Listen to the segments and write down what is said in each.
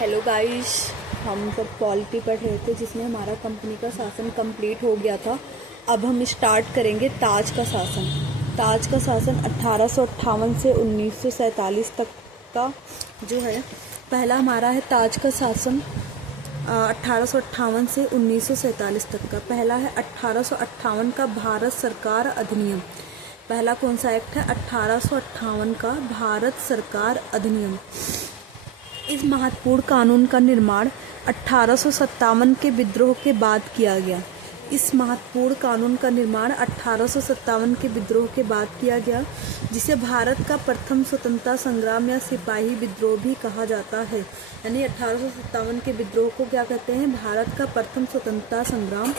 Hello guys, हम सब polity पढ़ रहे थे जिसमें हमारा कंपनी का शासन कंप्लीट हो गया था। अब हम स्टार्ट करेंगे ताज का शासन। ताज का शासन 1858 से 1947 तक का जो है पहला हमारा है ताज का शासन। 1858 से 1947 तक का पहला है 1858 का भारत सरकार अधिनियम। पहला कौन सा एक्ट है? 1858 का भारत सरकार अधिनियम। इस महत्वपूर्ण कानून का निर्माण 1857 के विद्रोह के बाद किया गया। इस महत्वपूर्ण कानून का निर्माण 1857 के विद्रोह के बाद किया गया, जिसे भारत का प्रथम स्वतंत्रता संग्राम या सिपाही विद्रोह भी कहा जाता है। यानी 1857 के विद्रोह को क्या कहते हैं? भारत का प्रथम स्वतंत्रता संग्राम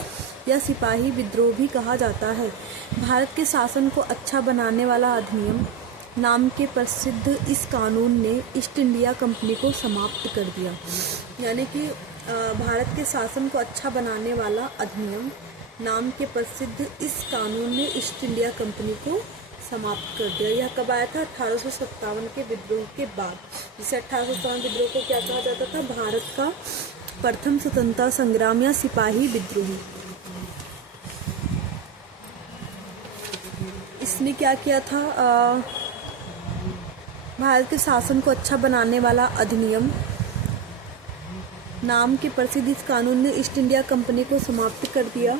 या सिपाही विद्रोह भी कहा जाता है। भारत के शासन को अच्छा बनाने वाला अधिनियम नाम के प्रसिद्ध इस कानून ने ईस्ट इंडिया कंपनी को समाप्त कर दिया। यानी कि भारत के शासन को अच्छा बनाने वाला अधिनियम नाम के प्रसिद्ध इस कानून ने ईस्ट इंडिया कंपनी को समाप्त कर दिया। यह कब आया था? 1857 के विद्रोह के बाद, जिसे 1857 विद्रोह को क्या कहा जाता था? भारत का प्रथम स्वतंत्रता संग्राम या सिपाही विद्रोह। इसने क्या किया था? भारत के शासन को अच्छा बनाने वाला अधिनियम नाम के प्रसिद्ध इस कानून ने ईस्ट इंडिया कंपनी को समाप्त कर दिया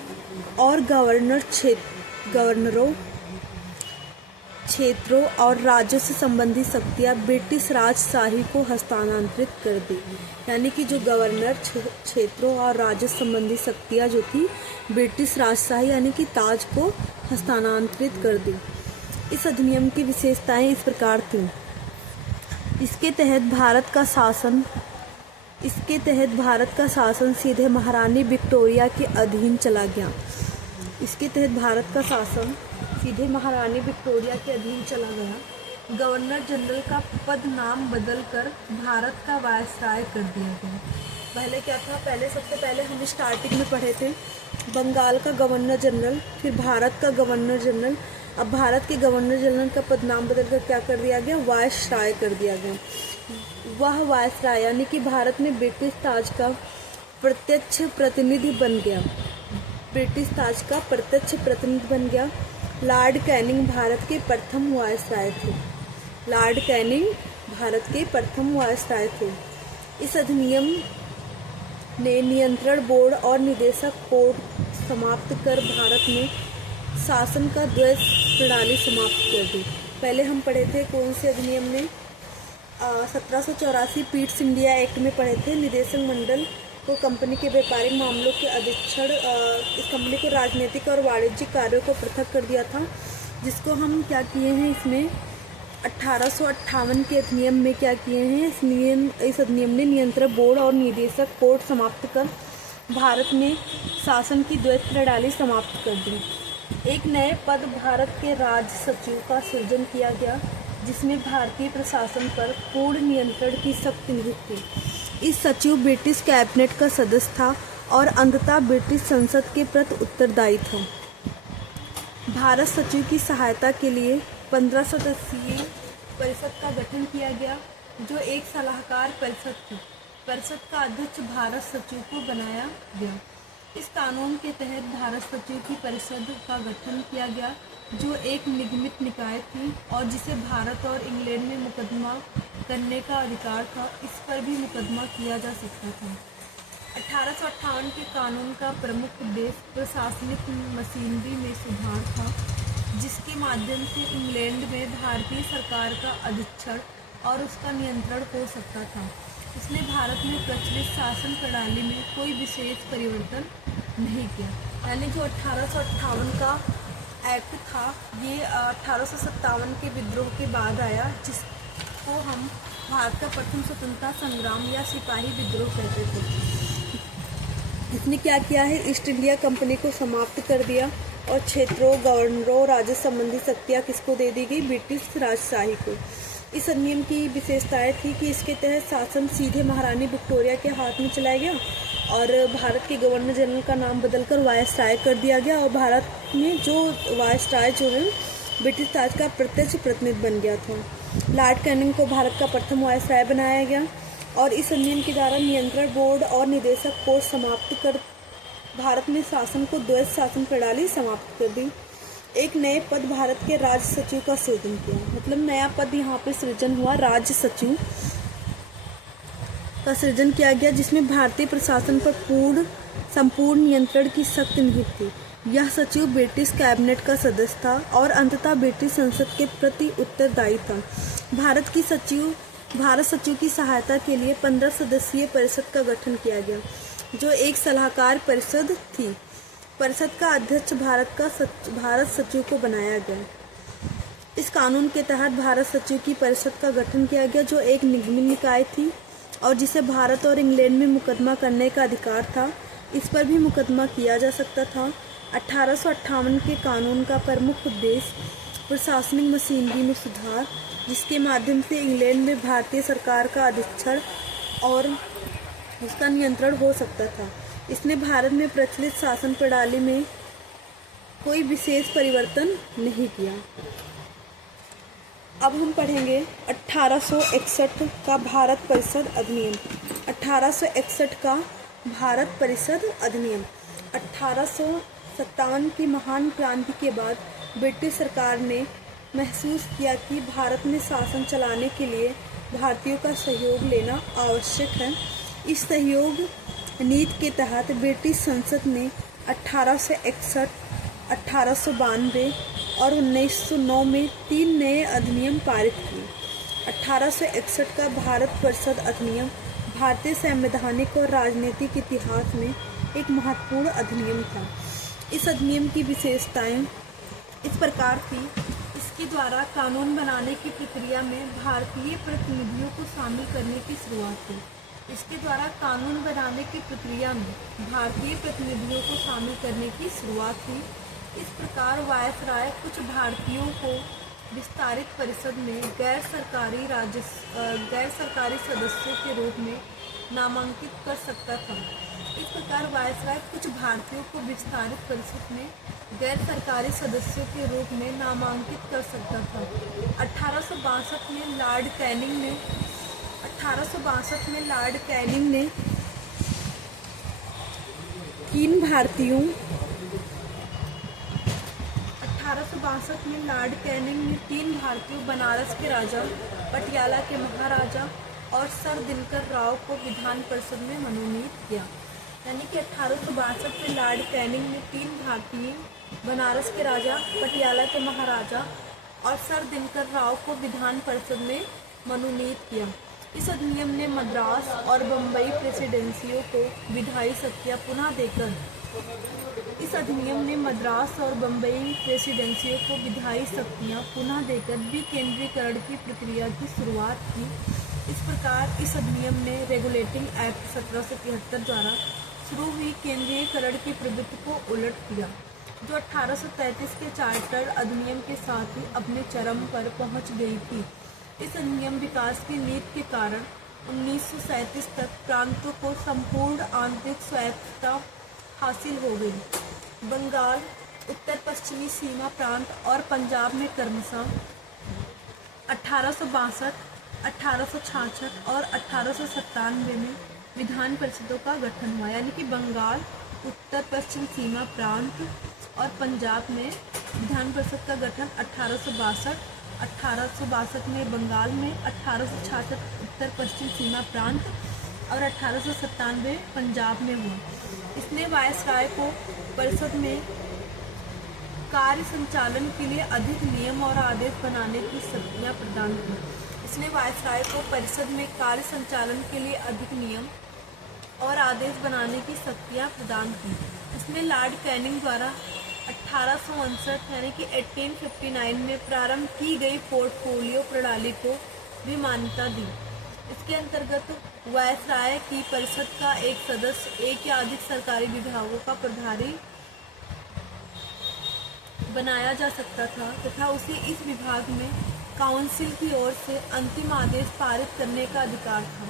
और गवर्नरों, क्षेत्रों और राज्यों से संबंधित शक्तियां ब्रिटिश राजशाही को हस्तांतरित कर दी। यानी कि जो गवर्नर, क्षेत्रों और राज्य संबंधी शक्तियां जो थी ब्रिटिश राजशाही यानी कि ताज को हस्तांतरित कर दी। इस अधिनियम की विशेषताएं इस प्रकार थीं। इसके तहत भारत का शासन सीधे महारानी विक्टोरिया के अधीन चला गया। गवर्नर जनरल का पद नाम बदलकर भारत का वायसराय कर दिया गया। पहले क्या था? सबसे पहले हम स्टार्टिंग में पढ़े थे बंगाल का गवर्नर जनरल, फिर भारत का गवर्नर जनरल। अब भारत के गवर्नर जनरल का पद नाम बदलकर क्या कर दिया गया? वायसराय कर दिया गया। वह वायसराय यानी कि भारत में ब्रिटिश ताज का प्रत्यक्ष प्रतिनिधि बन गया। लॉर्ड कैनिंग भारत के प्रथम वायसराय थे। इस अधिनियम ने नियंत्रण बोर्ड और निदेशक कोड समाप्त कर भारत में शासन का द्वैत प्रणाली समाप्त कर दी। पहले हम पढ़े थे कौन से अधिनियम में? 1784 पीट्स इंडिया एक्ट में पढ़े थे। निदेशक मंडल को कंपनी के व्यापारिक मामलों के अधीक्षण, इस कंपनी को राजनीतिक और वाणिज्यिक कार्यों को पृथक कर दिया था, जिसको हम क्या किए हैं इसमें 1858 के अधिनियम में क्या किए हैं? इस अधिनियम ने नियंत्रण बोर्ड और निदेशक कोड समाप्त कर भारत में शासन की द्वैत प्रणाली समाप्त कर दी। एक नए पद भारत के राज सचिव का सृजन किया गया, जिसमें भारतीय प्रशासन पर पूर्ण नियंत्रण की शक्ति निहित थी। इस सचिव ब्रिटिश कैबिनेट का सदस्य था और अंततः ब्रिटिश संसद के प्रति उत्तरदायी था। भारत सचिव की सहायता के लिए 15 सदस्यीय परिषद का गठन किया गया, जो एक सलाहकार परिषद थी। परिषद का अध्यक्ष भारत सचिव को बनाया गया। इस कानून के तहत भारत सचिव की परिषद का गठन किया गया, जो एक निगमित निकाय थी और जिसे भारत और इंग्लैंड में मुकदमा करने का अधिकार था। इस पर भी मुकदमा किया जा सकता था। 1858 के कानून का प्रमुख उद्देश्य प्रशासनिक मशीनरी में सुधार था, जिसके माध्यम से इंग्लैंड में भारतीय सरकार का अधीक्षण और उसका नियंत्रण हो सकता था। इसने भारत में प्रचलित शासन प्रणाली में कोई विशेष परिवर्तन नहीं किया। यानी जो 1858 का एक्ट था, ये 1857 के विद्रोह के बाद आया, जिसको हम भारत का प्रथम स्वतंत्रता संग्राम या सिपाही विद्रोह कहते थे। इसने क्या किया है? ईस्ट इंडिया कंपनी को समाप्त कर दिया और क्षेत्रों, गवर्नरों, राज्य संबंधी शक्तियाँ किसको दे दी गई? ब्रिटिश राजशाही को। इस अधिनियम की विशेषताएं थी कि इसके तहत शासन सीधे महारानी विक्टोरिया के हाथ में चलाया गया और भारत के गवर्नर जनरल का नाम बदलकर वायसराय कर दिया गया और भारत में जो वायसराय जो है ब्रिटिश ताज का प्रत्यक्ष प्रतिनिधि बन गया था। लॉर्ड कैनिंग को भारत का प्रथम वायसराय बनाया गया। और इस अधिनियम के द्वारा नियंत्रण बोर्ड और निदेशक पोस्ट समाप्त कर भारत में शासन को द्वैध शासन प्रणाली समाप्त कर दी। एक नए पद भारत के राज्य सचिव का सृजन किया, मतलब नया पद यहाँ पर सृजन हुआ, राज्य सचिव का सृजन किया गया, जिसमें भारतीय प्रशासन पर संपूर्ण नियंत्रण की सख्त निहित थी। यह सचिव ब्रिटिश कैबिनेट का सदस्य था और अंततः ब्रिटिश संसद के प्रति उत्तरदायी था। भारत सचिव की सहायता के लिए 15 सदस्यीय परिषद का गठन किया गया, जो एक सलाहकार परिषद थी। परिषद का अध्यक्ष भारत सचिव को बनाया गया। इस कानून के तहत भारत सचिव की परिषद का गठन किया गया, जो एक निगमी निकाय थी और जिसे भारत और इंग्लैंड में मुकदमा करने का अधिकार था। इस पर भी मुकदमा किया जा सकता था। 1858 के कानून का प्रमुख उद्देश्य प्रशासनिक मशीनरी में सुधार, जिसके माध्यम से इंग्लैंड में भारतीय सरकार का अधीक्षण और उसका नियंत्रण हो सकता था। इसने भारत में प्रचलित शासन प्रणाली में कोई विशेष परिवर्तन नहीं किया। अब हम पढ़ेंगे 1861 का भारत परिषद अधिनियम। 1861 का भारत परिषद अधिनियम। 1857 की महान क्रांति के बाद ब्रिटिश सरकार ने महसूस किया कि भारत में शासन चलाने के लिए भारतीयों का सहयोग लेना आवश्यक है। इस सहयोग नीति के तहत ब्रिटिश संसद ने 1861, 1892 और 1909 में 3 नए अधिनियम पारित किए। 1861 का भारत परिषद अधिनियम भारतीय संवैधानिक और राजनीतिक इतिहास में एक महत्वपूर्ण अधिनियम था। इस अधिनियम की विशेषताएं इस प्रकार थी। इसके द्वारा कानून बनाने की प्रक्रिया में भारतीय प्रतिनिधियों को शामिल करने की शुरुआत हुई। इसके द्वारा कानून बनाने की प्रक्रिया में भारतीय प्रतिनिधियों को शामिल करने की शुरुआत हुई। इस प्रकार वायसराय कुछ भारतीयों को विस्तारित परिषद में गैर सरकारी सदस्यों के रूप में नामांकित कर सकता था। इस प्रकार वायसराय कुछ भारतीयों को विस्तारित परिषद में गैर सरकारी सदस्यों के रूप में नामांकित कर सकता था। 1862 में लॉर्ड कैनिंग ने 3 भारतीयों 1862 में लॉर्ड कैनिंग ने 3 भारतीयों बनारस के राजा, पटियाला के महाराजा और सर दिनकर राव को विधान परिषद में मनोनीत किया। यानी कि 1862 में लॉर्ड कैनिंग ने 3 भारतीय बनारस के राजा, पटियाला के महाराजा और सर दिनकर राव को विधान परिषद में मनोनीत किया। इस अधिनियम ने मद्रास और बम्बई प्रेसिडेंसियों को विधायी शक्तियाँ पुनः देकर विकेंद्रीकरण की प्रक्रिया की शुरुआत की। इस प्रकार इस अधिनियम ने रेगुलेटिंग एक्ट 1773 द्वारा शुरू हुई केंद्रीयकरण की प्रवृत्ति को उलट किया, जो 1833 के चार्टर अधिनियम के साथ ही अपने चरम पर पहुंच गई थी। इस अधिनियम विकास की नीति के कारण 1937 तक प्रांतों को संपूर्ण आंतरिक स्वायत्तता हासिल हो गई। बंगाल, उत्तर पश्चिमी सीमा प्रांत और पंजाब में क्रमशः 1862, 1866 और 1897 में विधान परिषदों का गठन हुआ। यानी कि बंगाल, उत्तर पश्चिम सीमा प्रांत और पंजाब में विधान परिषद का गठन 1862 में बंगाल में, 1866 उत्तर पश्चिम सीमा प्रांत और 1897 पंजाब में हुआ। इसने वायसराय को परिषद में कार्य संचालन के लिए अधिक नियम और आदेश बनाने की शक्तियाँ प्रदान की। इसने वायसराय को परिषद में कार्य संचालन के लिए अधिक नियम और आदेश बनाने की शक्तियाँ प्रदान की। इसने लॉर्ड कैनिंग द्वारा 1859 यानी कि 1859 में प्रारंभ की गई पोर्टफोलियो प्रणाली को भी मान्यता दी। इसके अंतर्गत वायसराय की परिषद का एक सदस्य एक या अधिक सरकारी विभागों का प्रभारी बनाया जा सकता था तथा उसे इस विभाग में काउंसिल की ओर से अंतिम आदेश पारित करने का अधिकार था।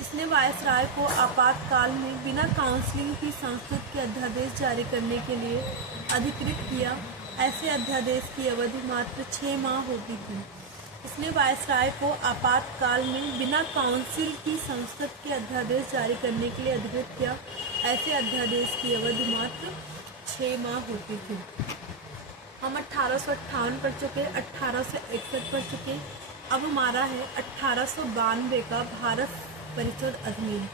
इसने वायसराय को आपातकाल में बिना काउंसिलिंग की संसद के अध्यादेश जारी करने के लिए अधिकृत किया। ऐसे अध्यादेश की अवधि मात्र 6 माह होती थी। इसने वायसराय को आपातकाल में बिना काउंसिल की संसद के अध्यादेश जारी करने के लिए अधिकृत किया। ऐसे अध्यादेश की अवधि मात्र 6 माह होती थी। हम 1858 पढ़ चुके, 1861 पढ़ चुके। अब हमारा है 1892 का भारत परिषद अधिनियम।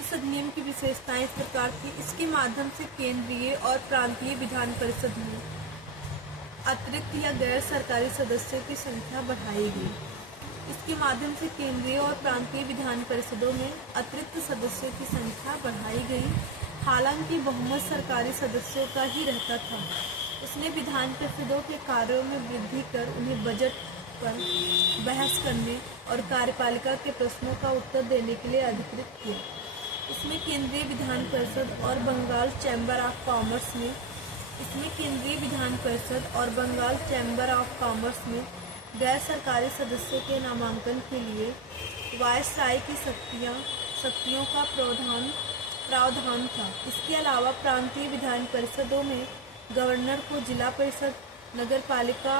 इस अधिनियम की विशेषताएं इस प्रकार की। इसके माध्यम से केंद्रीय और प्रांतीय विधान परिषद में अतिरिक्त या गैर सरकारी सदस्यों की संख्या बढ़ाई गई। इसके माध्यम से केंद्रीय और प्रांतीय विधान परिषदों में अतिरिक्त सदस्यों की संख्या बढ़ाई गई। हालांकि बहुमत सरकारी सदस्यों का ही रहता था। उसने विधान परिषदों के कार्यों में वृद्धि कर उन्हें बजट पर बहस करने और कार्यपालिका के प्रश्नों का उत्तर देने के लिए अधिकृत किया। इसमें केंद्रीय विधान परिषद और बंगाल चैम्बर ऑफ कॉमर्स में गैर सरकारी सदस्यों के नामांकन के लिए वायसराय की शक्तियों का प्रावधान था। इसके अलावा प्रांतीय विधान परिषदों में गवर्नर को जिला परिषद, नगर पालिका,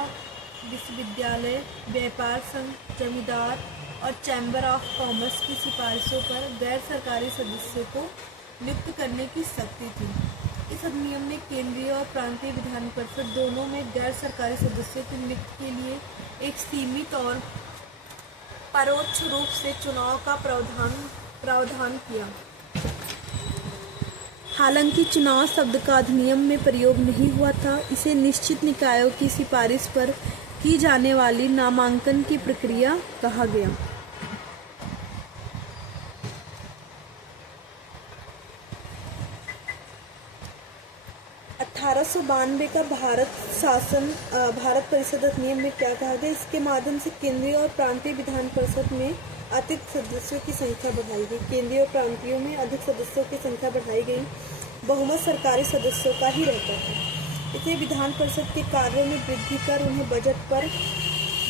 विश्वविद्यालय, व्यापार संघ, जमींदार और चैम्बर ऑफ कॉमर्स की सिफारिशों पर गैर सरकारी सदस्यों को नियुक्त करने की शक्ति थी। इस अधिनियम में केंद्रीय और प्रांतीय विधान परिषद दोनों में गैर सरकारी सदस्यों की नियुक्ति के लिए एक सीमित और परोक्ष रूप से चुनाव का प्रावधान किया। हालांकि चुनाव शब्द का अधिनियम में प्रयोग नहीं हुआ था। इसे निश्चित निकायों की सिफारिश पर की जाने वाली नामांकन की प्रक्रिया कहा गया। 1892 का भारत परिषद अधिनियम में क्या कहा गया? इसके माध्यम से केंद्रीय और प्रांतीय विधान परिषद में अतिरिक्त सदस्यों की संख्या बढ़ाई गई। केंद्रीय और प्रांतीयों में अधिक सदस्यों की संख्या बढ़ाई गई। बहुमत सरकारी सदस्यों का ही रहता था। इसने विधान परिषद के कार्यों में वृद्धि कर उन्हें बजट पर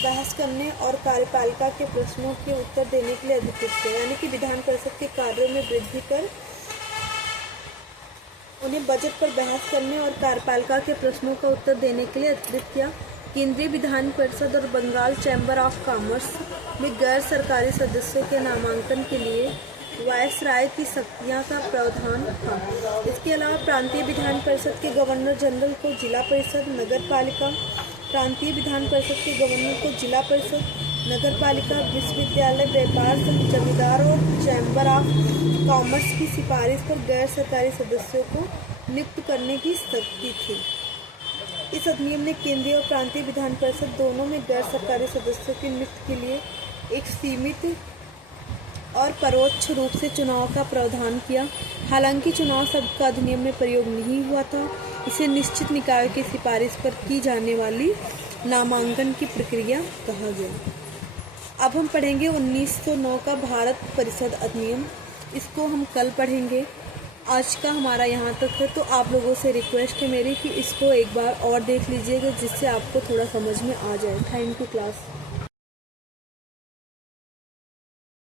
बहस करने और कार्यपालिका के प्रश्नों के उत्तर देने के लिए अधिकृत किया। यानी कि विधान परिषद के कार्यों में वृद्धि कर उन्हें बजट पर बहस करने और कार्यपालिका के प्रश्नों का उत्तर देने के लिए अधिकृत किया। केंद्रीय विधान परिषद और बंगाल चैम्बर ऑफ कॉमर्स में गैर सरकारी सदस्यों के नामांकन के लिए वायसराय की शक्तियां का प्रावधान था। इसके अलावा प्रांतीय विधान परिषद के गवर्नर जनरल को जिला परिषद, नगर पालिका, प्रांतीय विधान परिषद के गवर्नर को जिला परिषद, नगर पालिका, विश्वविद्यालय, व्यापार संघ, जमींदार और चैम्बर ऑफ कॉमर्स की सिफारिश पर गैर सरकारी सदस्यों को नियुक्त करने की शक्ति थी। इस अधिनियम ने केंद्रीय और प्रांतीय विधान परिषद दोनों में गैर सरकारी सदस्यों की नियुक्ति के लिए एक सीमित और परोक्ष रूप से चुनाव का प्रावधान किया। हालांकि चुनाव शब्द का अधिनियम में प्रयोग नहीं हुआ था। इसे निश्चित निकाय की सिफारिश पर की जाने वाली नामांकन की प्रक्रिया कहा गया। अब हम पढ़ेंगे 1909 का भारत परिषद अधिनियम। इसको हम कल पढ़ेंगे। आज का हमारा यहाँ तक है, तो आप लोगों से रिक्वेस्ट है मेरी कि इसको एक बार और देख लीजिएगा, जिससे आपको थोड़ा समझ में आ जाए। Thank you class.